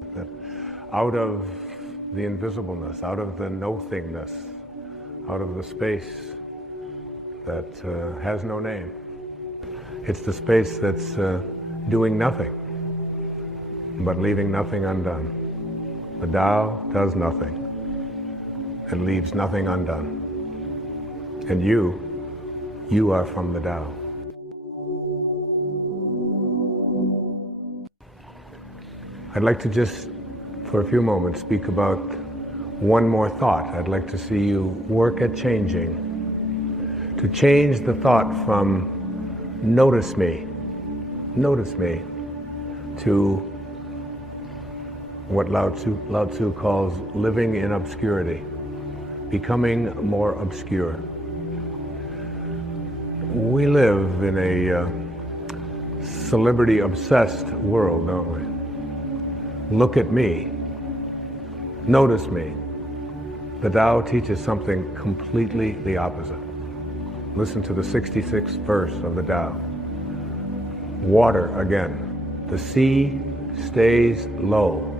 That out of the invisibleness, out of the no-thingness, out of the space that has no name. It's the space that's doing nothing, but leaving nothing undone. The Tao does nothing and leaves nothing undone. And you are from the Tao. I'd like to just, for a few moments, speak about one more thought. I'd like to see you work at changing. To change the thought from notice me, to what Lao Tzu calls living in obscurity, becoming more obscure. We live in a celebrity-obsessed world, don't we? Look at me. Notice me. The Tao teaches something completely the opposite. Listen to the 66th verse of the Tao. Water again. The sea stays low.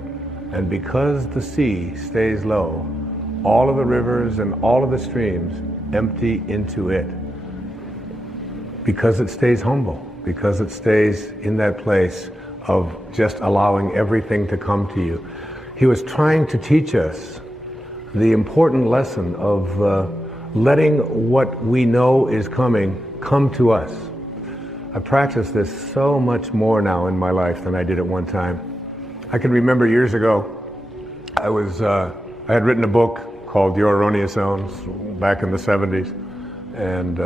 And because the sea stays low, all of the rivers and all of the streams empty into it. Because it stays humble. Because it stays in that place of just allowing everything to come to you. He was trying to teach us the important lesson of letting what we know is coming come to us. I practice this so much more now in my life than I did at one time. I can remember years ago, I had written a book called Your Erroneous Zones back in the 70s, and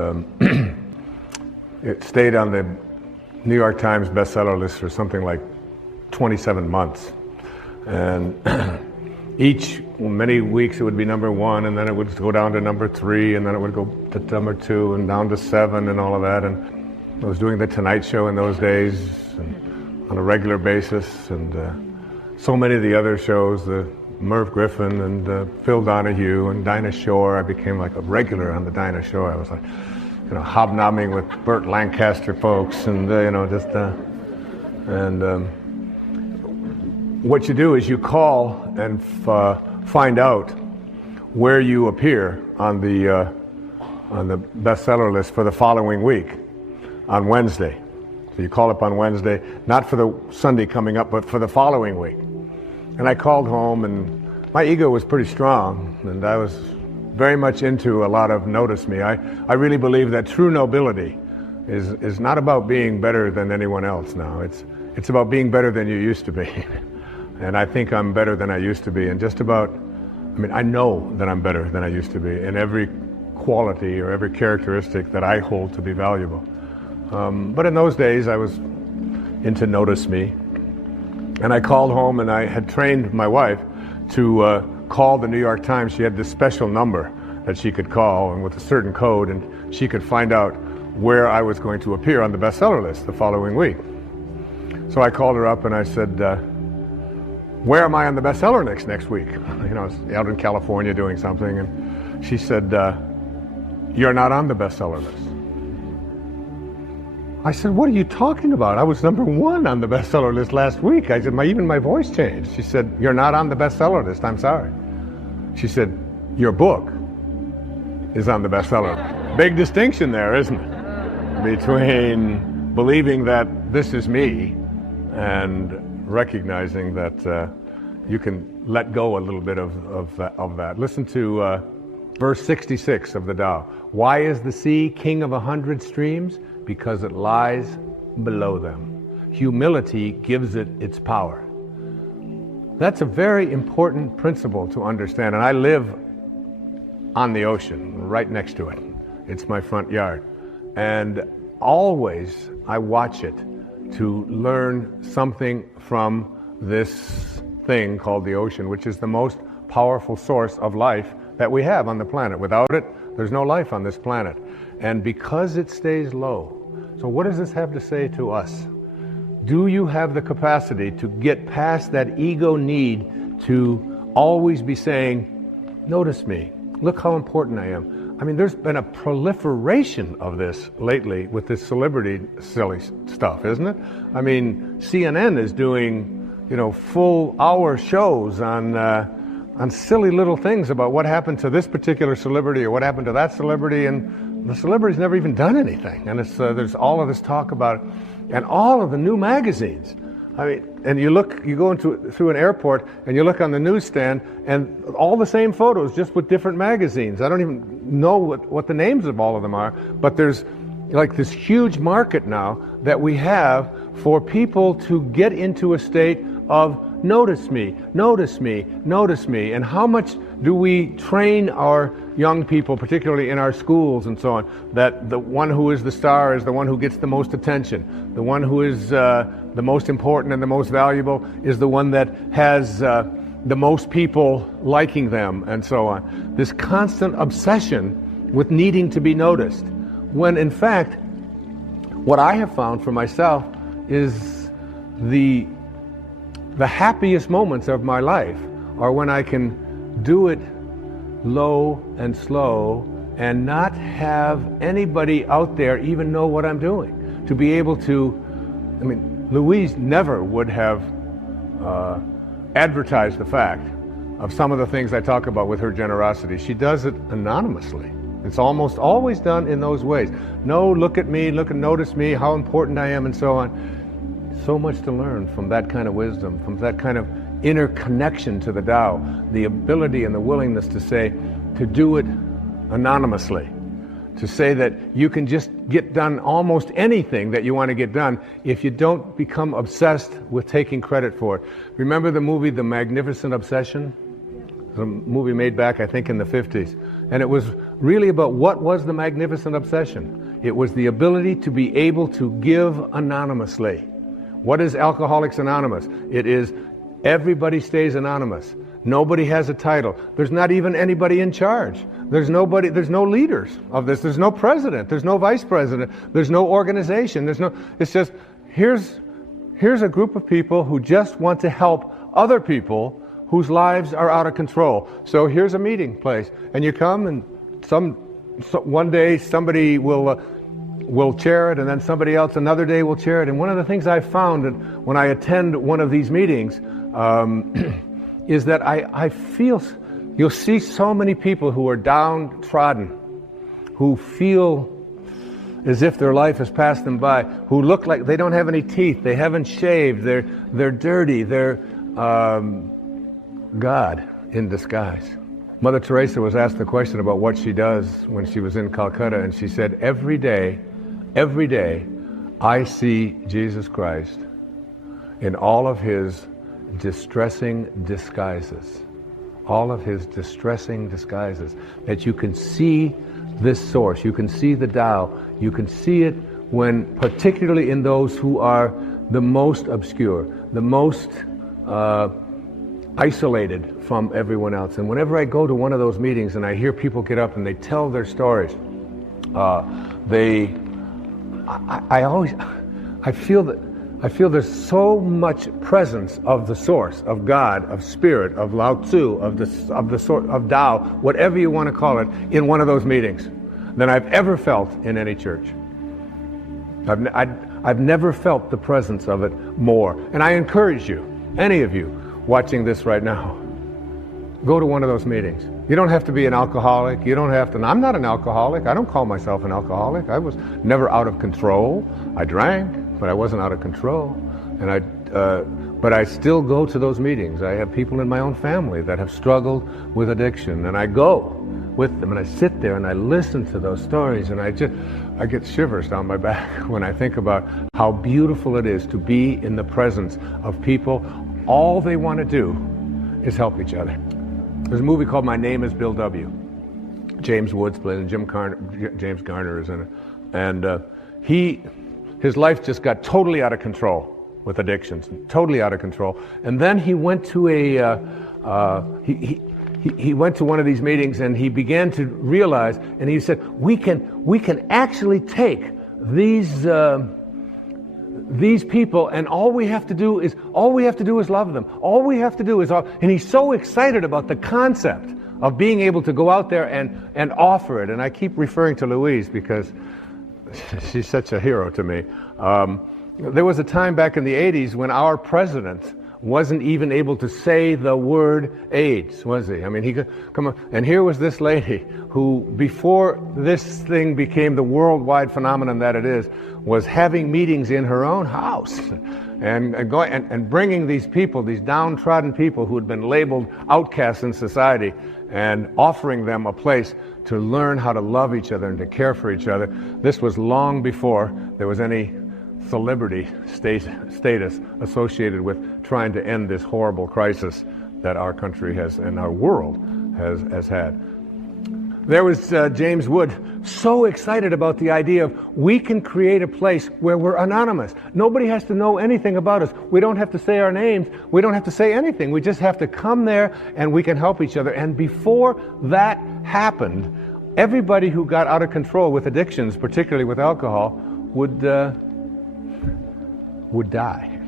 it stayed on the New York Times bestseller list for something like 27 months. And many weeks it would be number 1, and then it would go down to number 3, and then it would go to number 2, and down to 7, and all of that. And I was doing The Tonight Show in those days and on a regular basis, and so many of the other shows, the Merv Griffin and Phil Donahue and Dinah Shore. I became like a regular on the Dinah Shore. I was like, hobnobbing with Burt Lancaster folks, and what you do is you call and find out where you appear on the bestseller list for the following week on Wednesday. So you call up on Wednesday, not for the Sunday coming up, but for the following week. And I called home, and my ego was pretty strong, and I was very much into a lot of notice me. I really believe that true nobility is not about being better than anyone else now. It's about being better than you used to be. And I think I'm better than I used to be. And I know that I'm better than I used to be in every quality or every characteristic that I hold to be valuable. But in those days I was into notice me. And I called home, and I had trained my wife to call the New York Times. She had this special number that she could call, and with a certain code, and she could find out where I was going to appear on the bestseller list the following week. So I called her up and I said, where am I on the bestseller next week? I was out in California doing something, and she said, you're not on the bestseller list. I said, what are you talking about? I was number 1 on the bestseller list last week. I said, even my voice changed. She said, you're not on the bestseller list, I'm sorry. She said, your book is on the bestseller. Big distinction there, isn't it? Between believing that this is me and recognizing that you can let go a little bit of that. Listen to verse 66 of the Tao. Why is the sea king of 100 streams? Because it lies below them. Humility gives it its power. That's a very important principle to understand. And I live on the ocean, right next to it. It's my front yard. And always I watch it to learn something from this thing called the ocean, which is the most powerful source of life that we have on the planet. Without it, there's no life on this planet. And because it stays low, so what does this have to say to us? Do you have the capacity to get past that ego need to always be saying, notice me, look how important I am? There's been a proliferation of this lately with this celebrity silly stuff, isn't it? CNN is doing full hour shows on silly little things about what happened to this particular celebrity or what happened to that celebrity, and the celebrity's never even done anything. And there's all of this talk about it, and all of the new magazines. I mean, and you go through an airport and you look on the newsstand, and all the same photos, just with different magazines. I don't even know what the names of all of them are, but there's like this huge market now that we have for people to get into a state of notice me, notice me, notice me. And how much do we train our young people, particularly in our schools and so on, that the one who is the star is the one who gets the most attention. The one who is the most important and the most valuable is the one that has the most people liking them, and so on. This constant obsession with needing to be noticed. When in fact, what I have found for myself is the happiest moments of my life are when I can do it low and slow and not have anybody out there even know what I'm doing. To be able to, Louise never would have advertised the fact of some of the things I talk about with her generosity. She does it anonymously. It's almost always done in those ways. No, look at me, look and notice me, how important I am, and so on. So much to learn from that kind of wisdom, from that kind of inner connection to the Tao, the ability and the willingness to do it anonymously, to say that you can just get done almost anything that you want to get done if you don't become obsessed with taking credit for it. Remember the movie The Magnificent Obsession? A movie made back, I think, in the 50s. And it was really about what was the magnificent obsession. It was the ability to be able to give anonymously. What is Alcoholics Anonymous? It is everybody stays anonymous. Nobody has a title. There's not even anybody in charge. There's no leaders of this. There's no president. There's no vice president. There's no organization. It's just, here's a group of people who just want to help other people whose lives are out of control. So here's a meeting place, and you come, and one day somebody will chair it, and then somebody else another day will chair it. And one of the things I found when I attend one of these meetings is that I feel you'll see so many people who are downtrodden, who feel as if their life has passed them by, who look like they don't have any teeth, they haven't shaved, they're dirty, they're God in disguise. Mother Teresa was asked the question about what she does when she was in Calcutta, and she said, every day, I see Jesus Christ in all of his distressing disguises. All of his distressing disguises. That you can see this source, you can see the Tao, you can see it when, particularly in those who are the most obscure, the most isolated from everyone else. And whenever I go to one of those meetings and I hear people get up and they tell their stories, I feel there's so much presence of the source, of God, of Spirit, of Lao Tzu, of Tao, whatever you want to call it, in one of those meetings than I've ever felt in any church. I've never felt the presence of it more. And I encourage you, any of you watching this right now, go to one of those meetings. You don't have to be an alcoholic. You don't have to. I'm not an alcoholic. I don't call myself an alcoholic. I was never out of control. I drank, but I wasn't out of control. But I still go to those meetings. I have people in my own family that have struggled with addiction, and I go with them, and I sit there and I listen to those stories, and I get shivers down my back when I think about how beautiful it is to be in the presence of people. All they want to do is help each other. There's a movie called My Name is Bill W. James Woods played it, and James Garner is in it. And his life just got totally out of control with addictions, totally out of control. And then he went to he went to one of these meetings, and he began to realize, and he said, we can actually take these people, and all we have to do is love them. All we have to do is, and he's so excited about the concept of being able to go out there and offer it. And I keep referring to Louise because she's such a hero to me. There was a time back in the 80s when our president wasn't even able to say the word AIDS, was he? I mean, he could come on. And here was this lady who, before this thing became the worldwide phenomenon that it is, was having meetings in her own house and bringing these people, these downtrodden people who had been labeled outcasts in society, and offering them a place to learn how to love each other and to care for each other. This was long before there was any celebrity status associated with trying to end this horrible crisis that our country has and our world has had. There was James Wood, so excited about the idea of we can create a place where we're anonymous. Nobody has to know anything about us. We don't have to say our names. We don't have to say anything. We just have to come there and we can help each other. And before that happened, everybody who got out of control with addictions, particularly with alcohol, would die.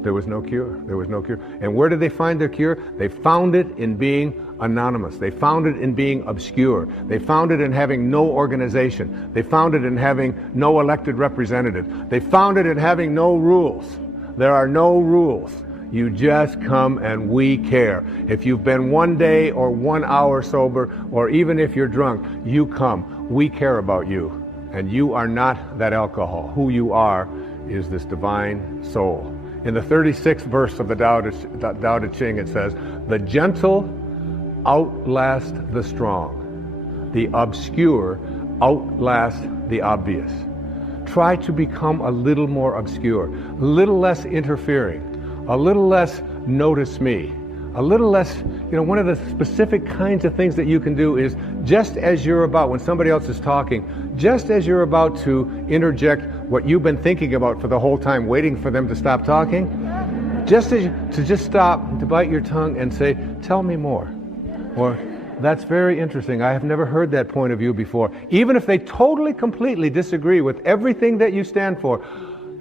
There was no cure. There was no cure. And where did they find their cure? They found it in being anonymous. They found it in being obscure. They found it in having no organization. They found it in having no elected representative. They found it in having no rules. There are no rules. You just come and we care. If you've been 1 day or 1 hour sober, or even if you're drunk, you come. We care about you. And you are not that alcohol. Who you are is this divine soul. In the 36th verse of the Tao Te Ching, it says, "The gentle outlast the strong. The obscure outlast the obvious." Try to become a little more obscure, a little less interfering, a little less notice me, a little less, one of the specific kinds of things that you can do is just as you're about, when somebody else is talking, just as you're about to interject what you've been thinking about for the whole time, waiting for them to stop talking, just stop, to bite your tongue and say, "Tell me more." Or, "That's very interesting. I have never heard that point of view before." Even if they totally, completely disagree with everything that you stand for,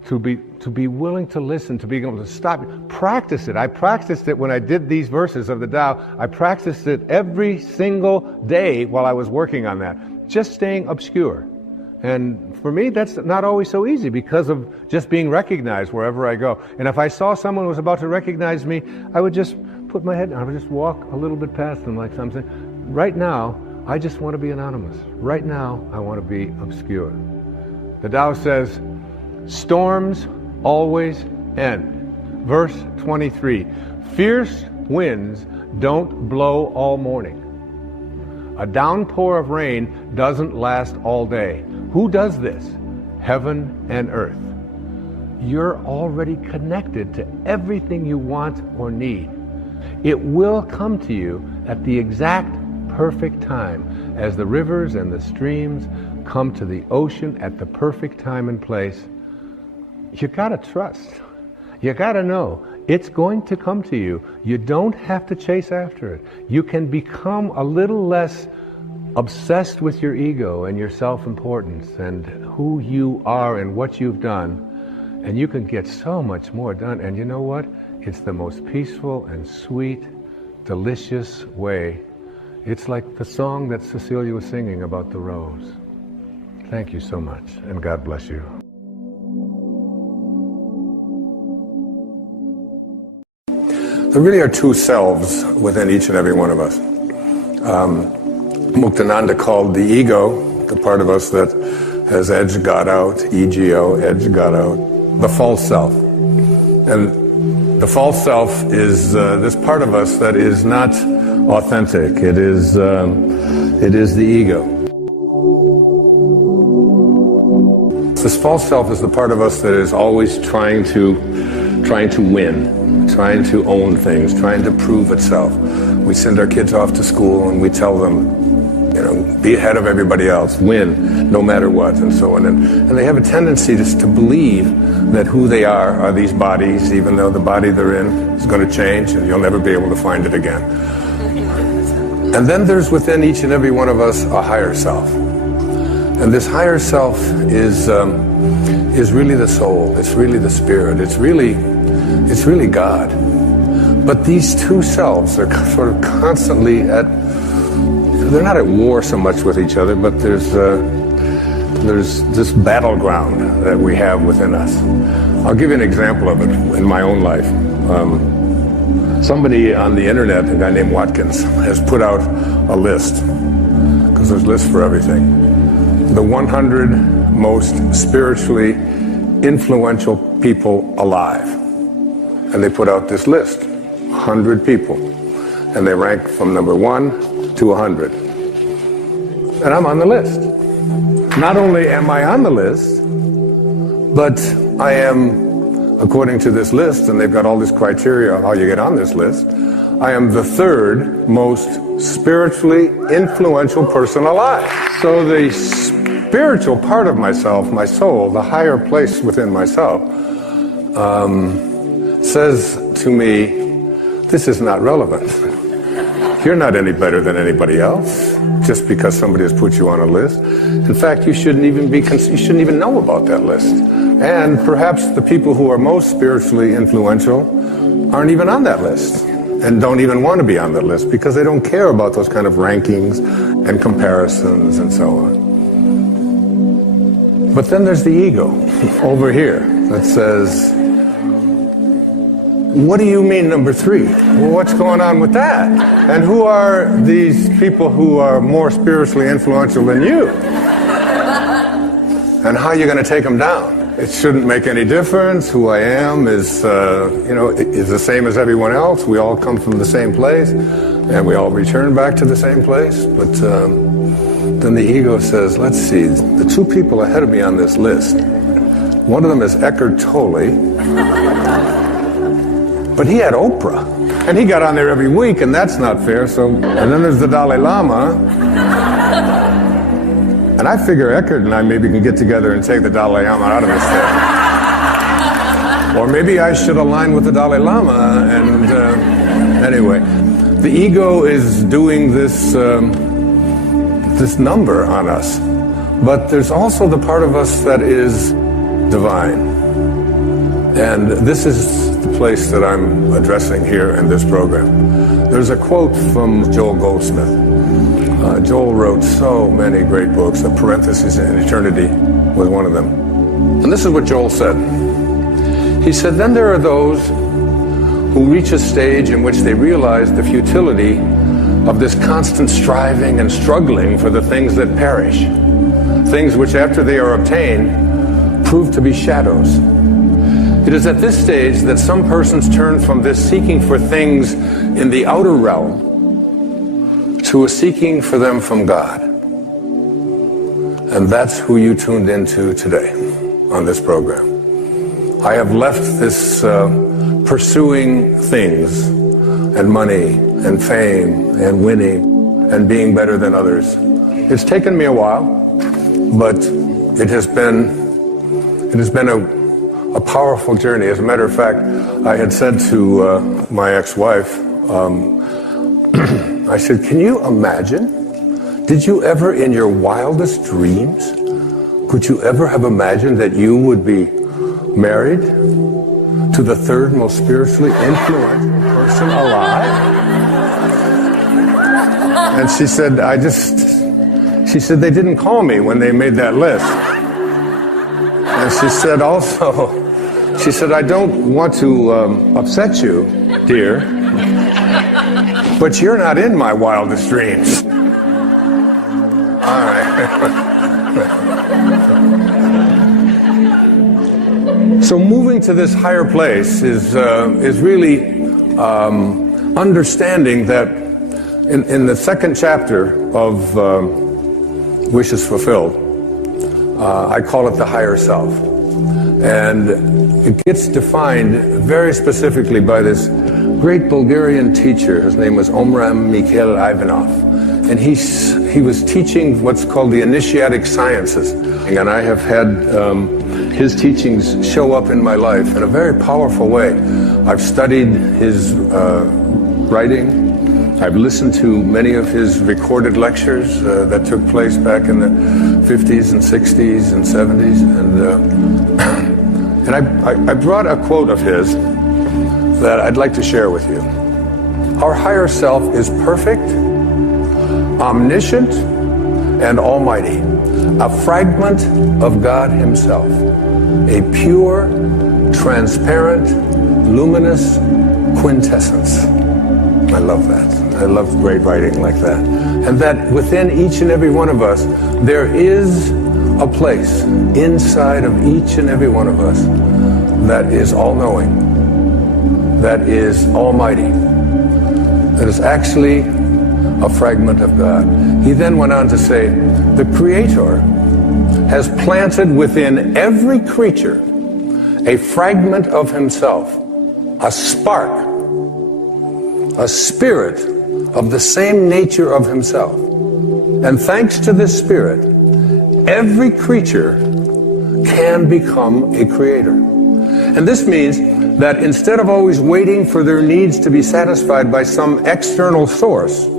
to be willing to listen, to be able to stop. Practice it. I practiced it when I did these verses of the Tao. I practiced it every single day while I was working on that. Just staying obscure. And for me, that's not always so easy because of just being recognized wherever I go. And if I saw someone who was about to recognize me, I would just put my head down. I would just walk a little bit past them like something. Right now, I just want to be anonymous. Right now, I want to be obscure. The Tao says, storms always end. Verse 23, fierce winds don't blow all morning. A downpour of rain doesn't last all day. Who does this? Heaven and earth. You're already connected to everything you want or need. It will come to you at the exact perfect time, as the rivers and the streams come to the ocean at the perfect time and place. You gotta trust. You gotta know it's going to come to you. You don't have to chase after it. You can become a little less obsessed with your ego and your self-importance and who you are and what you've done, and you can get so much more done. And you know what? It's the most peaceful and sweet, delicious way. It's like the song that Cecilia was singing about the rose. Thank you so much, and God bless you. There really are two selves within each and every one of us. Muktananda called the ego, the part of us that has edged God out, EGO, edged God out, the false self. And the false self is this part of us that is not authentic. It is the ego. This false self is the part of us that is always trying to win, trying to own things, trying to prove itself. We send our kids off to school and we tell them, be ahead of everybody else, win no matter what, and so on. And they have a tendency to believe that who they are these bodies, even though the body they're in is going to change and you'll never be able to find it again. And then there's within each and every one of us a higher self. And this higher self is really the soul, it's really the spirit, it's really God. But these two selves are sort of constantly they're not at war so much with each other, but there's there's this battleground that we have within us. I'll give you an example of it in my own life. Somebody on the internet, a guy named Watkins, has put out a list, because there's lists for everything. The 100 most spiritually influential people alive. And they put out this list, 100 people. And they rank from number 1 to 100. And I'm on the list. Not only am I on the list, but I am, according to this list, and they've got all this criteria of how you get on this list, I am the 3rd most spiritually influential person alive. So the spiritual part of myself, my soul, the higher place within myself, says to me, this is not relevant. You're not any better than anybody else just because somebody has put you on a list. In fact, you shouldn't even know about that list. And perhaps the people who are most spiritually influential aren't even on that list and don't even want to be on that list because they don't care about those kind of rankings and comparisons and so on. But then there's the ego over here that says, what do you mean number 3? Well, what's going on with that? And who are these people who are more spiritually influential than you? And how are you going to take them down? It shouldn't make any difference. Who I am is the same as everyone else. We all come from the same place, and we all return back to the same place. But then the ego says, let's see, the 2 people ahead of me on this list, one of them is Eckhart Tolle, but he had Oprah, and he got on there every week, and that's not fair. And then there's the Dalai Lama, and I figure Eckhart and I maybe can get together and take the Dalai Lama out of this thing. Or maybe I should align with the Dalai Lama, and anyway, the ego is doing this number on us. But there's also the part of us that is divine. And this is the place that I'm addressing here in this program. There's a quote from Joel Goldsmith. Joel wrote so many great books. A Parenthesis in Eternity was one of them. And this is what Joel said. He said, then there are those who reach a stage in which they realize the futility of this constant striving and struggling for the things that perish. Things which, after they are obtained, prove to be shadows. It is at this stage that some persons turn from this seeking for things in the outer realm to a seeking for them from God. And that's who you tuned into today on this program. I have left this pursuing things and money and fame and winning and being better than others. It's taken me a while, but it has been a powerful journey. As a matter of fact, I had said to my ex-wife, I said, can you imagine? Did you ever in your wildest dreams, could you ever have imagined that you would be married to the 3rd most spiritually influential person alive? And she said, they didn't call me when they made that list. And she said also, I don't want to upset you, dear, but you're not in my wildest dreams. All right. So moving to this higher place is really understanding that in the 2nd chapter of Wishes Fulfilled, I call it the higher self. And it gets defined very specifically by this great Bulgarian teacher. His name was Omram Mikhail Ivanov. And he was teaching what's called the initiatic sciences. And I have had his teachings show up in my life in a very powerful way. I've studied his writing. I've listened to many of his recorded lectures that took place back in the 50s and 60s and 70s. And I brought a quote of his that I'd like to share with you. Our higher self is perfect, omniscient, and almighty. a fragment of God himself, a pure, transparent, luminous quintessence. I love that. I love great writing like that. And that within each and every one of us, there is a place inside of each and every one of us that is all-knowing, that is almighty, that is actually a fragment of God. He then went on to say, the Creator has planted within every creature a fragment of himself, a spark, a spirit of the same nature of himself. And thanks to this spirit, every creature can become a creator. And this means that instead of always waiting for their needs to be satisfied by some external source,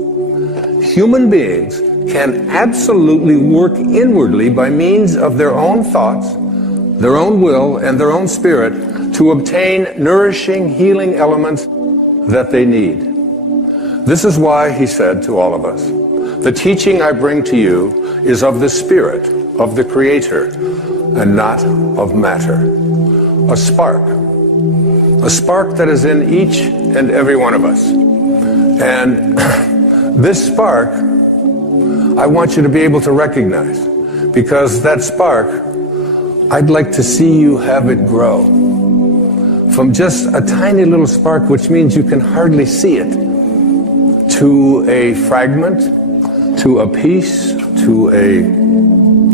human beings can absolutely work inwardly by means of their own thoughts, their own will, and their own spirit to obtain nourishing, healing elements that they need. This is why he said to all of us, the teaching I bring to you is of the Spirit of the Creator and not of matter. A spark that is in each and every one of us. And this spark, I want you to be able to recognize, because that spark, I'd like to see you have it grow from just a tiny little spark, which means you can hardly see it, to a fragment, to a piece, to a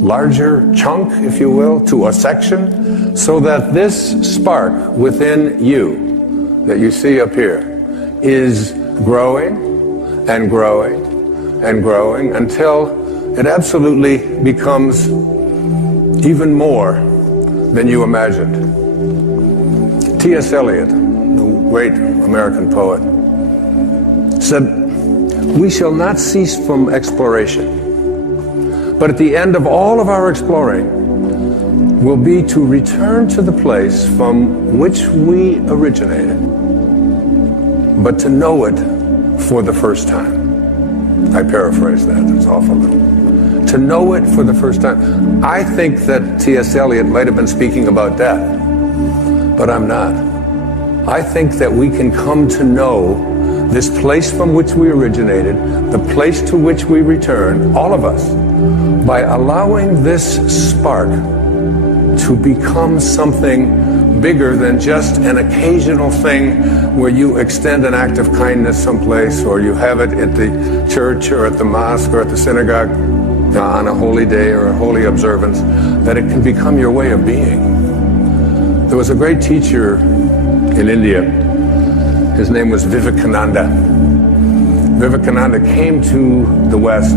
larger chunk, if you will, to a section, so that this spark within you that you see up here is growing and growing and growing until it absolutely becomes even more than you imagined. T.S. Eliot, the great American poet, said, we shall not cease from exploration, but at the end of all of our exploring will be to return to the place from which we originated, but to know it for the first time. I paraphrase that, it's awful. To know it for the first time. I think that T.S. Eliot might have been speaking about death, but I'm not. I think that we can come to know this place from which we originated, the place to which we return, all of us, by allowing this spark to become something bigger than just an occasional thing where you extend an act of kindness someplace, or you have it at the church or at the mosque or at the synagogue on a holy day or a holy observance, that it can become your way of being. There was a great teacher in India. His name was Vivekananda. Vivekananda came to the West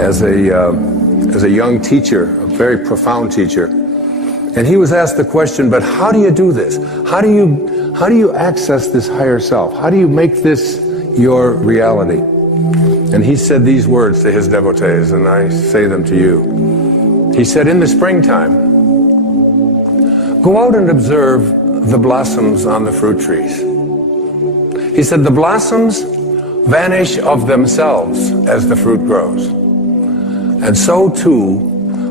as a young teacher, a very profound teacher. And he was asked the question, but how do you do this? How do you access this higher self? How do you make this your reality? And he said these words to his devotees, and I say them to you. He said, in the springtime, go out and observe the blossoms on the fruit trees. He said, the blossoms vanish of themselves as the fruit grows. And so too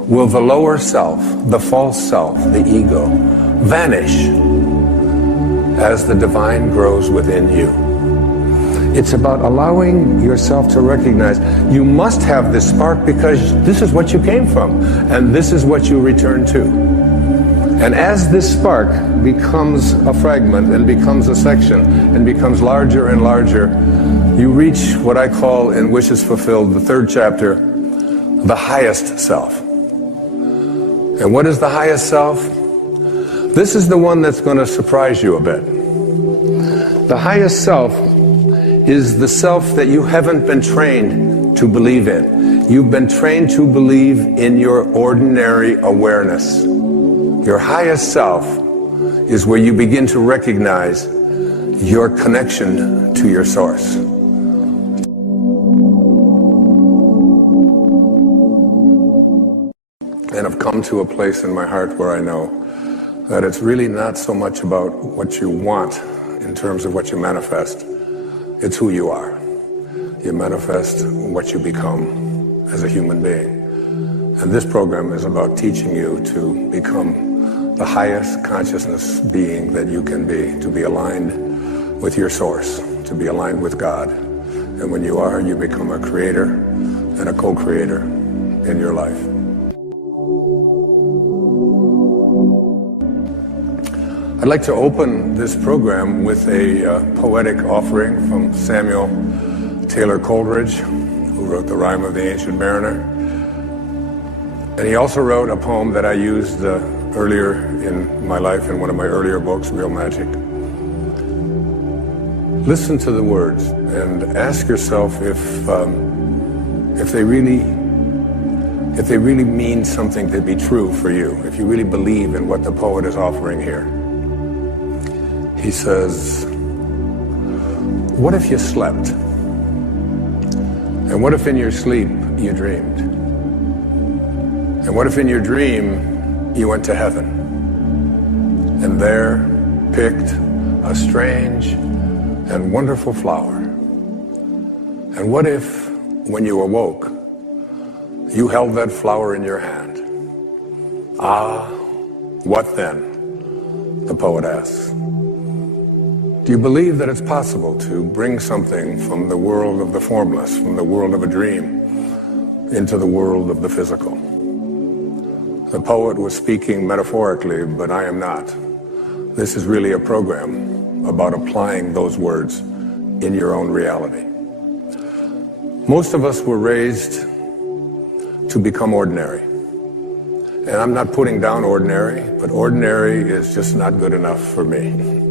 will the lower self, the false self, the ego, vanish as the divine grows within you. It's about allowing yourself to recognize you must have this spark because this is what you came from, and this is what you return to. And as this spark becomes a fragment and becomes a section and becomes larger and larger, you reach what I call in Wishes Fulfilled, the third chapter, the highest self. And what is the highest self? This is the one that's going to surprise you a bit. The highest self is the self that you haven't been trained to believe in. You've been trained to believe in your ordinary awareness. Your highest self is where you begin to recognize your connection to your source. And I've come to a place in my heart where I know that it's really not so much about what you want in terms of what you manifest. It's who you are. You manifest what you become as a human being. And this program is about teaching you to become the highest consciousness being that you can be, to be aligned with your source, to be aligned with God. And when you are, you become a creator and a co-creator in your life. I'd like to open this program with a poetic offering from Samuel Taylor Coleridge, who wrote The Rime of the Ancient Mariner. And he also wrote a poem that I used earlier in my life in one of my earlier books, Real Magic. Listen to the words and ask yourself if they really mean something to be true for you, if you really believe in what the poet is offering here. He says, what if you slept? And what if in your sleep you dreamed? And what if in your dream you went to heaven and there picked a strange and wonderful flower? And what if, when you awoke, you held that flower in your hand? Ah, what then? The poet asks. Do you believe that it's possible to bring something from the world of the formless, from the world of a dream, into the world of the physical? The poet was speaking metaphorically, but I am not. This is really a program about applying those words in your own reality. Most of us were raised to become ordinary. And I'm not putting down ordinary, but ordinary is just not good enough for me.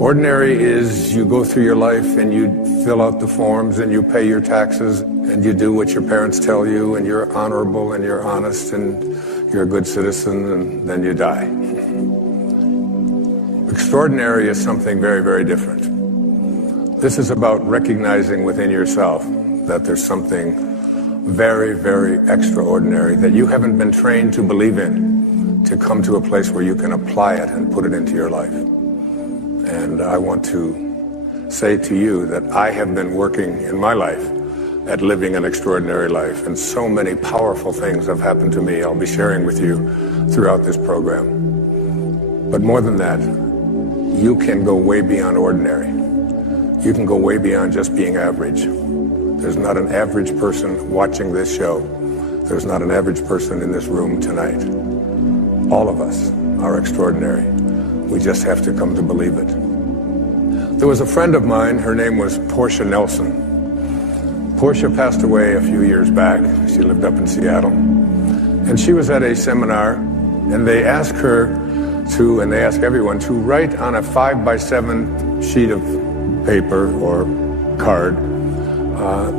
Ordinary is you go through your life and you fill out the forms and you pay your taxes and you do what your parents tell you and you're honorable and you're honest and you're a good citizen and then you die. Extraordinary is something very, very different. This is about recognizing within yourself that there's something very, very extraordinary that you haven't been trained to believe in, to come to a place where you can apply it and put it into your life. And I want to say to you that I have been working in my life at living an extraordinary life, and so many powerful things have happened to me. I'll be sharing with you throughout this program. But more than that, you can go way beyond ordinary. You can go way beyond just being average. There's not an average person watching this show. There's not an average person in this room tonight. All of us are extraordinary. We just have to come to believe it. There was a friend of mine, her name was Portia Nelson. Portia passed away a few years back. She lived up in Seattle. And she was at a seminar, and they asked her to, and they ask everyone, to write on a 5x7 sheet of paper or card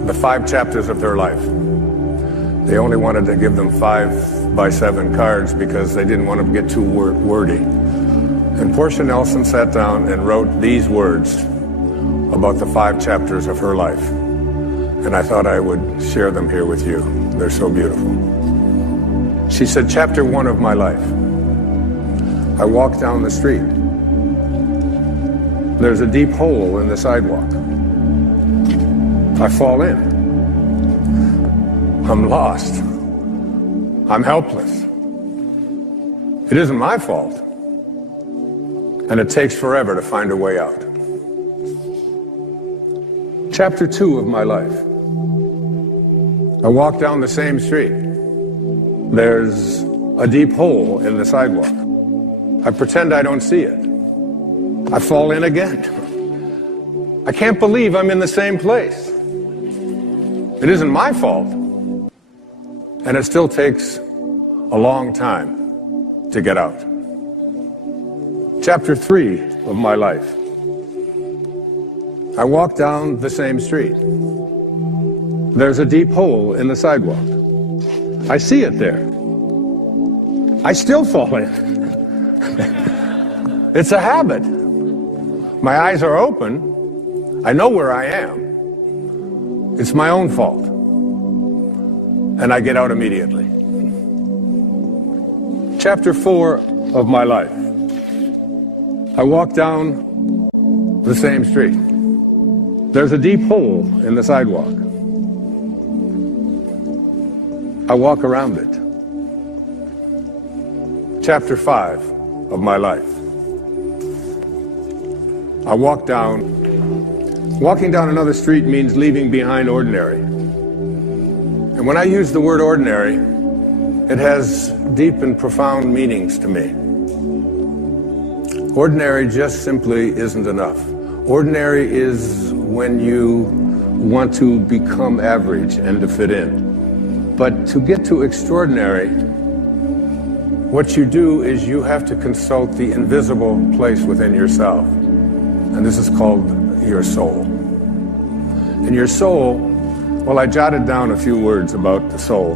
the 5 chapters of their life. They only wanted to give them 5x7 cards because they didn't want to get too wordy. And Portia Nelson sat down and wrote these words about the 5 chapters of her life. And I thought I would share them here with you. They're so beautiful. She said, chapter 1 of my life. I walk down the street. There's a deep hole in the sidewalk. I fall in. I'm lost. I'm helpless. It isn't my fault. And it takes forever to find a way out. Chapter 2 of my life. I walk down the same street. There's a deep hole in the sidewalk. I pretend I don't see it. I fall in again. I can't believe I'm in the same place. It isn't my fault. And it still takes a long time to get out. Chapter 3 of my life. I walk down the same street. There's a deep hole in the sidewalk. I see it there. I still fall in. It's a habit. My eyes are open. I know where I am. It's my own fault. And I get out immediately. Chapter 4 of my life. I walk down the same street. There's a deep hole in the sidewalk. I walk around it. chapter 5 of my life. I walked down. Walking down another street means leaving behind ordinary. And when I use the word ordinary, it has deep and profound meanings to me. Ordinary just simply isn't enough. Ordinary is when you want to become average and to fit in. But to get to extraordinary, what you do is you have to consult the invisible place within yourself. And this is called your soul. And your soul, well, I jotted down a few words about the soul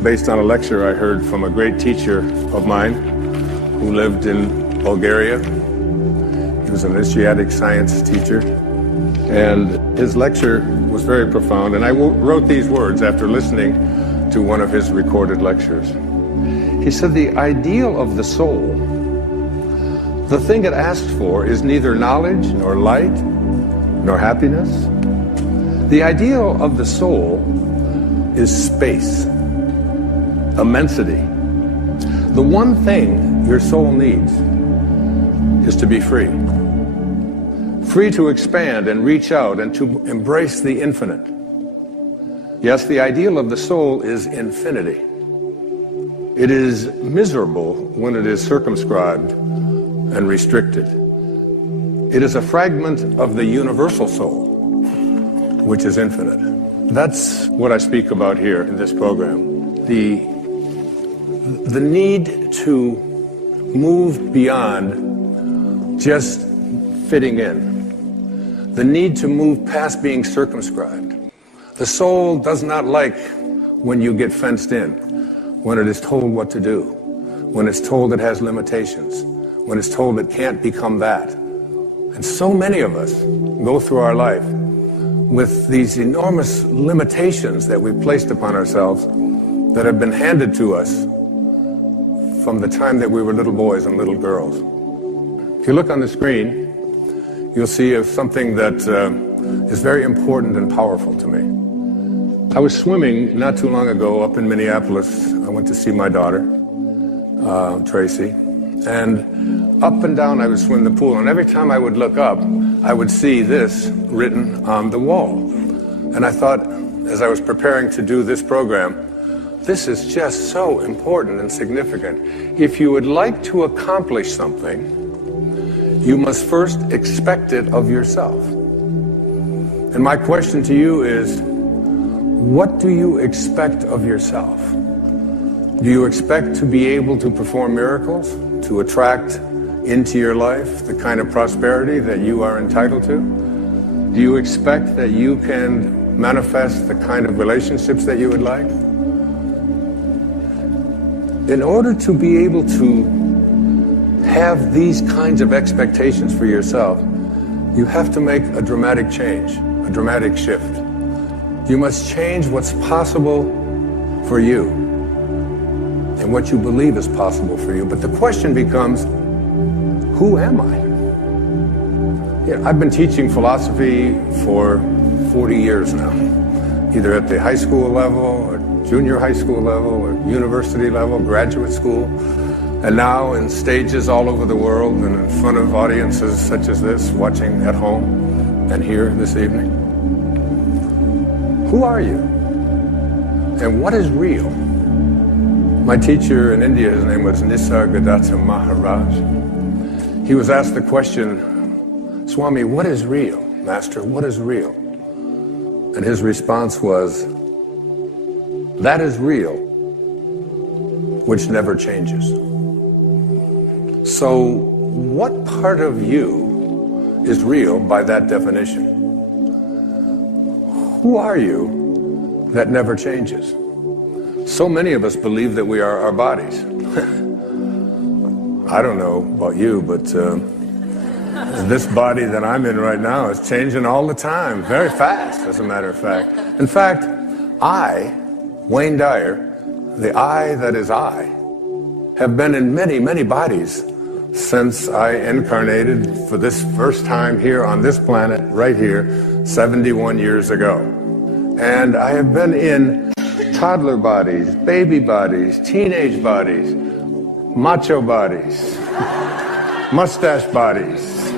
based on a lecture I heard from a great teacher of mine who lived in Bulgaria. He was an initiatic science teacher. And his lecture was very profound. And I wrote these words after listening to one of his recorded lectures. He said, the ideal of the soul, the thing it asks for, is neither knowledge, nor light, nor happiness. The ideal of the soul is space, immensity. The one thing your soul needs is to be free. Free to expand and reach out and to embrace the infinite. Yes, the ideal of the soul is infinity. It is miserable when it is circumscribed and restricted. It is a fragment of the universal soul, which is infinite. That's what I speak about here in this program. The need to move beyond just fitting in. The need to move past being circumscribed. The soul does not like when you get fenced in, when it is told what to do, when it's told it has limitations, when it's told it can't become that. And so many of us go through our life with these enormous limitations that we've placed upon ourselves that have been handed to us from the time that we were little boys and little girls. If you look on the screen, you'll see something that is very important and powerful to me. I was swimming not too long ago up in Minneapolis. I went to see my daughter, Tracy, and up and down I would swim the pool, and every time I would look up, I would see this written on the wall. And I thought, as I was preparing to do this program, this is just so important and significant. If you would like to accomplish something, you must first expect it of yourself. And my question to you is, what do you expect of yourself? Do you expect to be able to perform miracles, to attract into your life the kind of prosperity that you are entitled to? Do you expect that you can manifest the kind of relationships that you would like? In order to be able to have these kinds of expectations for yourself, you have to make a dramatic change, a dramatic shift. You must change what's possible for you and what you believe is possible for you. But the question becomes, who am I? I've been teaching philosophy for 40 years now, either at the high school level or junior high school level or university level, graduate school. And now in stages all over the world and in front of audiences such as this, watching at home and here this evening. Who are you? And what is real? My teacher in India, his name was Nisargadatta Maharaj. He was asked the question, Swami, what is real? Master, what is real? And his response was, that is real, which never changes. So what part of you is real by that definition? Who are you that never changes? So many of us believe that we are our bodies. I don't know about you, but this body that I'm in right now is changing all the time, very fast, as a matter of fact. In fact, I, Wayne Dyer, the I that is I, have been in many, many bodies since I incarnated for this first time here on this planet, right here, 71 years ago. And I have been in toddler bodies, baby bodies, teenage bodies, macho bodies, mustache bodies,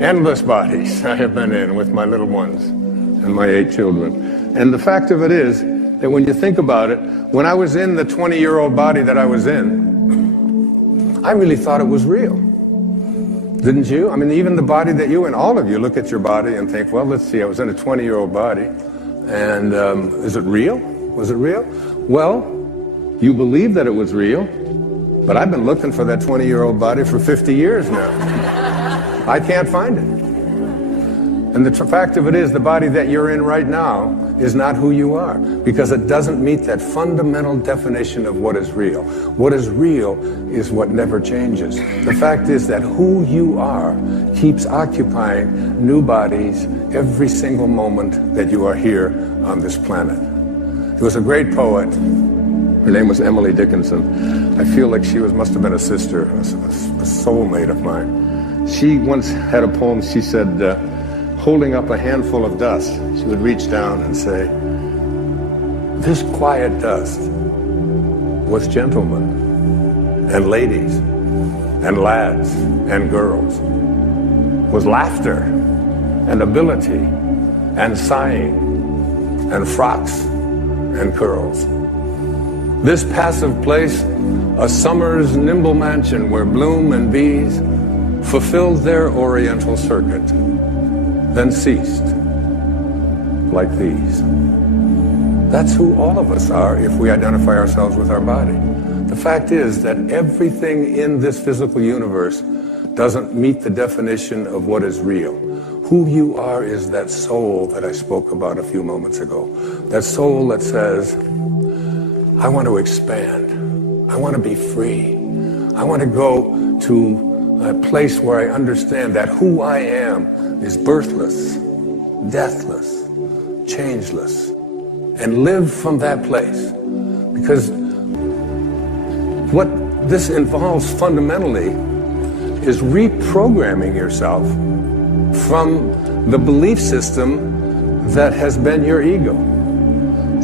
endless bodies I have been in with my little ones and my 8 children. And the fact of it is that when you think about it, when I was in the 20-year-old body that I was in, I really thought it was real. Didn't you? I mean, even the body that you and all of you look at your body and think, well, let's see, I was in a 20-year-old body, and is it real? Was it real? Well, you believe that it was real, but I've been looking for that 20-year-old body for 50 years now. I can't find it. And the fact of it is, the body that you're in right now is not who you are, because it doesn't meet that fundamental definition of what is real. What is real is what never changes. The fact is that who you are keeps occupying new bodies every single moment that you are here on this planet. There was a great poet. Her name was Emily Dickinson. I feel like she must have been a sister, a soulmate of mine. She once had a poem. She said, holding up a handful of dust, she would reach down and say, this quiet dust was gentlemen and ladies and lads and girls, was laughter and ability and sighing and frocks and curls. This passive place, a summer's nimble mansion where bloom and bees fulfilled their oriental circuit, then ceased like these. That's who all of us are if we identify ourselves with our body. The fact is that everything in this physical universe doesn't meet the definition of what is real. Who you are is that soul that I spoke about a few moments ago. That soul that says, I want to expand. I want to be free. I want to go to a place where I understand that who I am is birthless, deathless, changeless, and live from that place. Because what this involves fundamentally is reprogramming yourself from the belief system that has been your ego.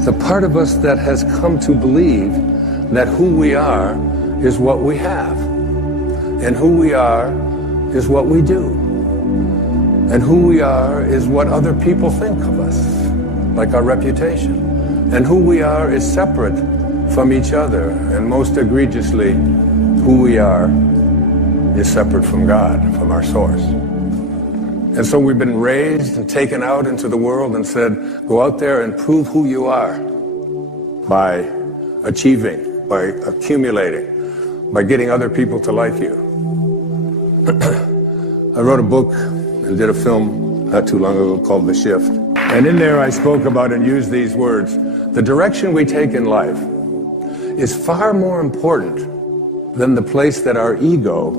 The part of us that has come to believe that who we are is what we have, and who we are is what we do, and who we are is what other people think of us, like our reputation, and who we are is separate from each other, and most egregiously, who we are is separate from God, from our source. And so we've been raised and taken out into the world and said, go out there and prove who you are by achieving, by accumulating, by getting other people to like you. I wrote a book and did a film not too long ago called The Shift. And in there I spoke about and used these words. The direction we take in life is far more important than the place that our ego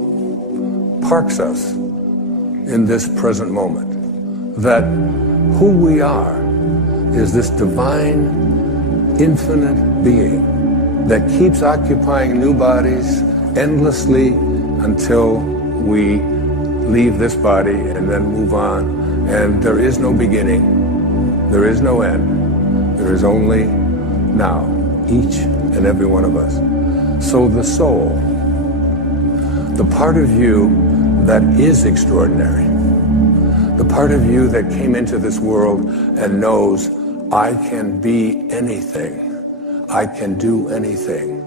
parks us in this present moment. That who we are is this divine, infinite being that keeps occupying new bodies endlessly until we leave this body and then move on. And there is no beginning, there is no end, there is only now, each and every one of us. So the soul, the part of you that is extraordinary, the part of you that came into this world and knows I can be anything, I can do anything,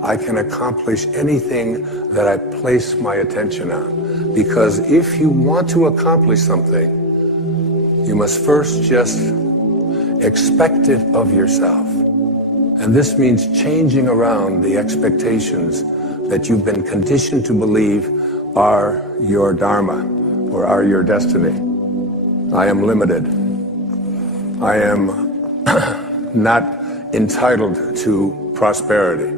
I can accomplish anything that I place my attention on. Because if you want to accomplish something, you must first just expect it of yourself. And this means changing around the expectations that you've been conditioned to believe are your dharma or are your destiny. I am limited. I am not entitled to prosperity.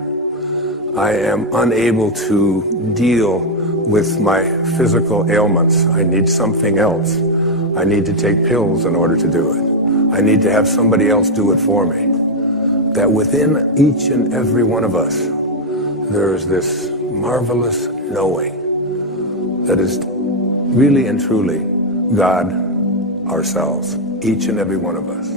I am unable to deal with my physical ailments. I need something else. I need to take pills in order to do it. I need to have somebody else do it for me. That within each and every one of us, there is this marvelous knowing that is really and truly God ourselves, each and every one of us.